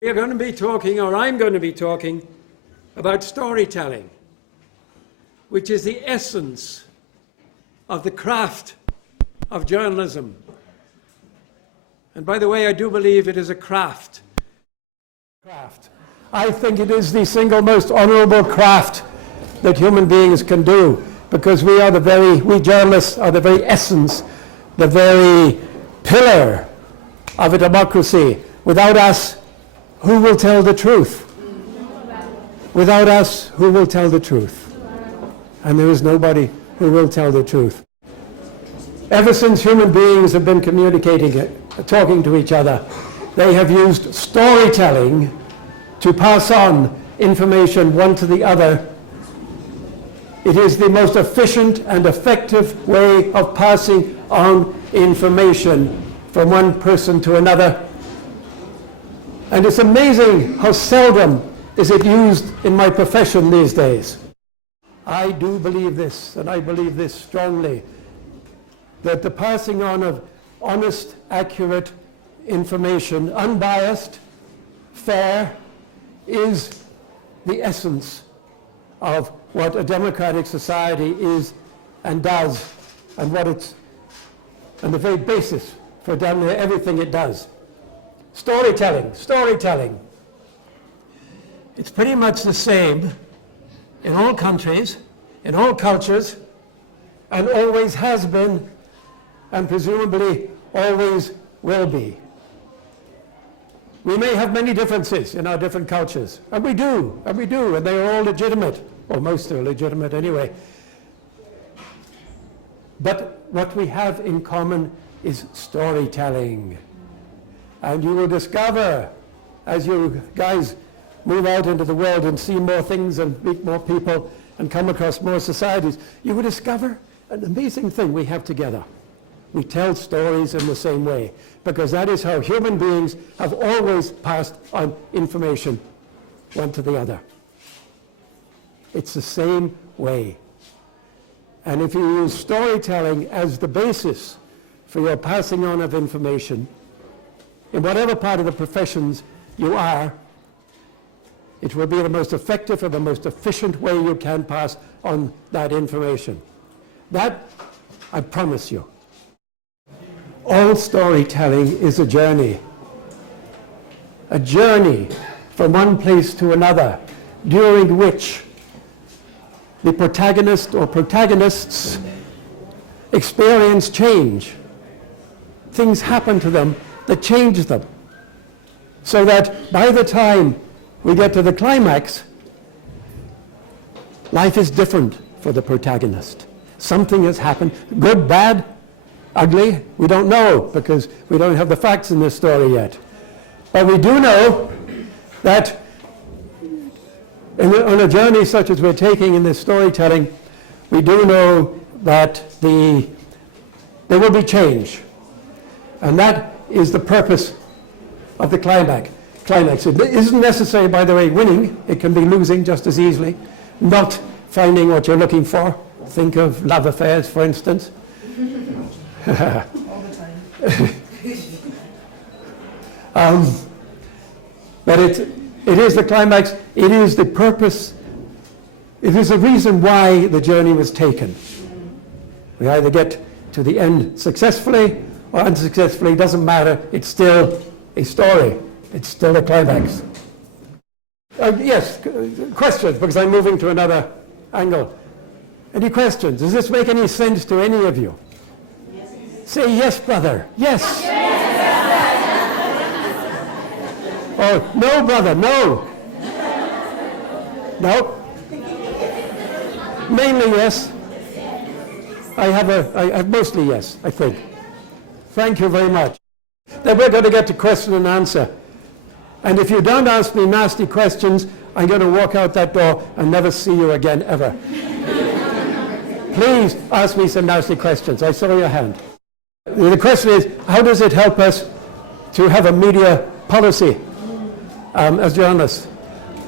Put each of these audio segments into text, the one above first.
We are going to be talking, or I'm going to be talking, about storytelling, which is the essence of the craft of journalism. And by the way, I do believe it is a craft. I think it is the single most honorable craft that human beings can do, because we journalists are the very essence, the very pillar of a democracy. Without us, who will tell the truth? Without us, who will tell the truth? And there is nobody who will tell the truth. Ever since human beings have been communicating, talking to each other, they have used storytelling to pass on information one to the other. It is the most efficient and effective way of passing on information from one person to another. And it's amazing how seldom is it used in my profession these days. I do believe this, and I believe this strongly, that the passing on of honest, accurate information, unbiased, fair, is the essence of what a democratic society is and does, and and the very basis for everything it does. Storytelling. It's pretty much the same in all countries, in all cultures, and always has been, and presumably always will be. We may have many differences in our different cultures, and we do, and they are all legitimate, or most are legitimate anyway. But what we have in common is storytelling. And you will discover, as you guys move out into the world and see more things and meet more people and come across more societies, you will discover an amazing thing we have together. We tell stories in the same way, because that is how human beings have always passed on information one to the other. It's the same way. And if you use storytelling as the basis for your passing on of information, in whatever part of the professions you are, it will be the most effective and the most efficient way you can pass on that information. That, I promise you. All storytelling is a journey from one place to another, during which the protagonist or protagonists experience change. Things happen to them that change them, so that by the time we get to the climax, life is different for the protagonist. Something has happened, good, bad, ugly, we don't know, because we don't have the facts in this story yet. But we do know that on a journey such as we're taking in this storytelling, we do know that there will be change. And that is the purpose of the climax. It isn't necessary, by the way, winning. It can be losing just as easily, not finding what you're looking for. Think of love affairs, for instance. All the time. But it is the climax. It is the purpose. It is the reason why the journey was taken. We either get to the end successfully or unsuccessfully, doesn't matter. It's still a story. It's still a climax. Yes, questions, because I'm moving to another angle. Any questions? Does this make any sense to any of you? Yes. Say yes, brother. Yes. Oh, no, brother, no. No. Mainly yes. I have mostly yes, I think. Thank you very much. Then we're going to get to question and answer. And if you don't ask me nasty questions, I'm going to walk out that door and never see you again, ever. Please ask me some nasty questions. I saw your hand. The question is, how does it help us to have a media policy as journalists?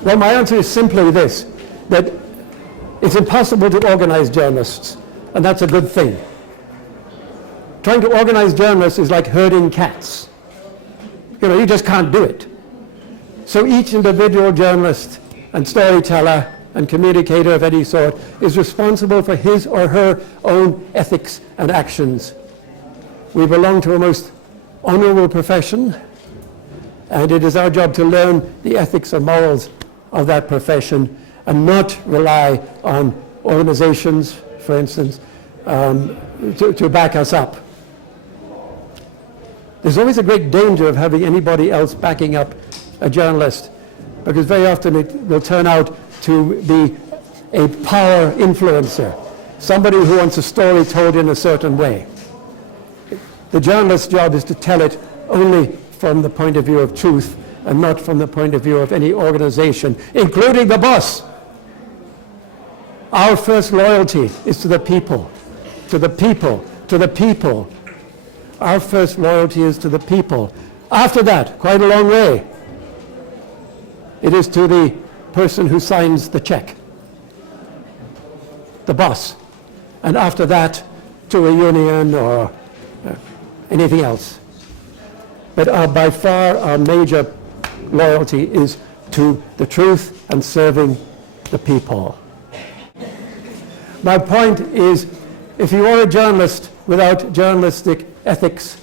Well, my answer is simply this, that it's impossible to organize journalists, and that's a good thing. Trying to organize journalists is like herding cats. You just can't do it. So each individual journalist and storyteller and communicator of any sort is responsible for his or her own ethics and actions. We belong to a most honorable profession, and it is our job to learn the ethics and morals of that profession and not rely on organizations, for instance, to back us up. There's always a great danger of having anybody else backing up a journalist, because very often it will turn out to be a power influencer, somebody who wants a story told in a certain way. The journalist's job is to tell it only from the point of view of truth and not from the point of view of any organization, including the boss. Our first loyalty is to the people, to the people, to the people. Our first loyalty is to the people. After that, quite a long way, it is to the person who signs the check, the boss. And after that, to a union or anything else. But by far our major loyalty is to the truth and serving the people. My point is, if you are a journalist without journalistic ethics,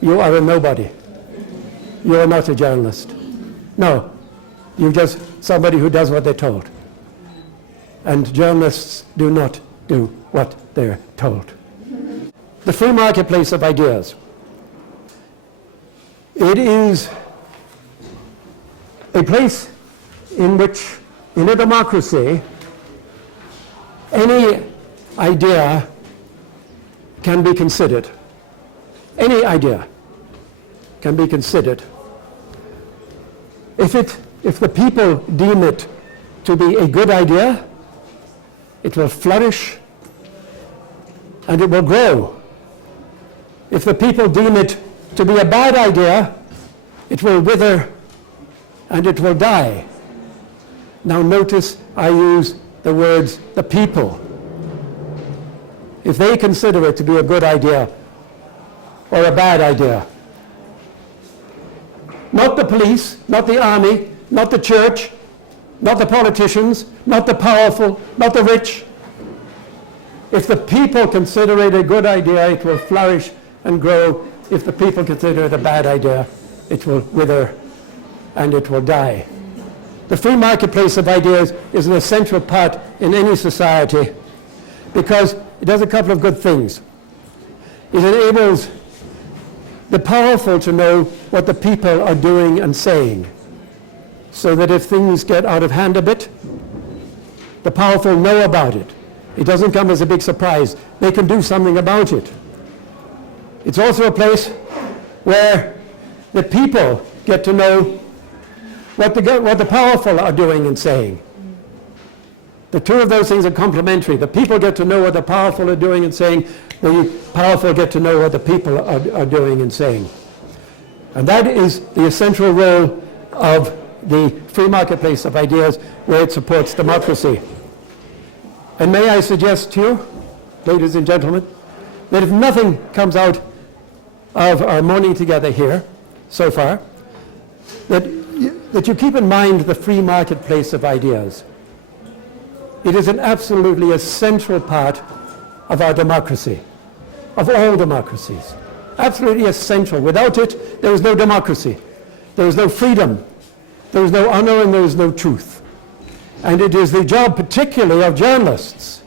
you are a nobody. You are not a journalist. No, you're just somebody who does what they're told. And journalists do not do what they're told. The free marketplace of ideas. It is a place in which, in a democracy, any idea can be considered. Any idea can be considered. If the people deem it to be a good idea, it will flourish and it will grow. If the people deem it to be a bad idea, it will wither and it will die. Now notice I use the words the people. If they consider it to be a good idea or a bad idea, not the police, not the army, not the church, not the politicians, not the powerful, not the rich. If the people consider it a good idea, it will flourish and grow. If the people consider it a bad idea, it will wither and it will die. The free marketplace of ideas is an essential part in any society because it does a couple of good things. It enables the powerful to know what the people are doing and saying, so that if things get out of hand a bit, the powerful know about it. It doesn't come as a big surprise. They can do something about it. It's also a place where the people get to know what the powerful are doing and saying. The two of those things are complementary. The people get to know what the powerful are doing and saying. The powerful get to know what the people are doing and saying. And that is the essential role of the free marketplace of ideas, where it supports democracy. And may I suggest to you, ladies and gentlemen, that if nothing comes out of our morning together here so far, that you keep in mind the free marketplace of ideas. It is an absolutely essential part of our democracy, of all democracies. Absolutely essential. Without it, there is no democracy. There is no freedom. There is no honor and there is no truth. And it is the job particularly of journalists,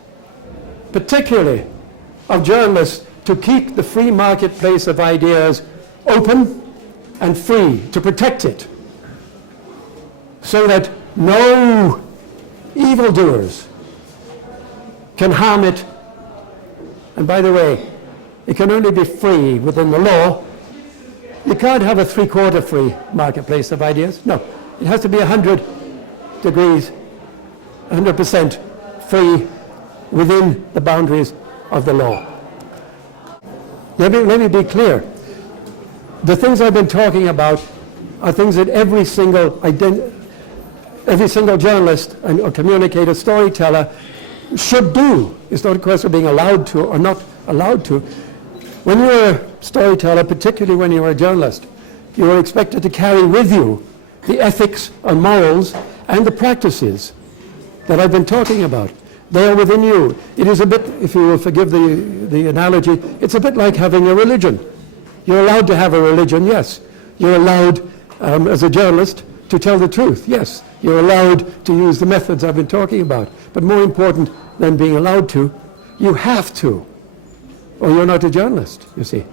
to keep the free marketplace of ideas open and free, to protect it, so that no evildoers can harm it. And by the way, it can only be free within the law. You can't have a three-quarter free marketplace of ideas. No, it has to be 100 degrees, 100% free within the boundaries of the law. Let me be clear. The things I've been talking about are things that every single journalist or communicator, storyteller should do. It's not a question of being allowed to or not allowed to. When you're a storyteller, particularly when you're a journalist, you are expected to carry with you the ethics and morals and the practices that I've been talking about. They are within you. It is a bit, if you will forgive the analogy, it's a bit like having a religion. You're allowed to have a religion, yes. You're allowed, as a journalist, to tell the truth, yes. You're allowed to use the methods I've been talking about. But more important than being allowed to, you have to, or you're not a journalist, you see.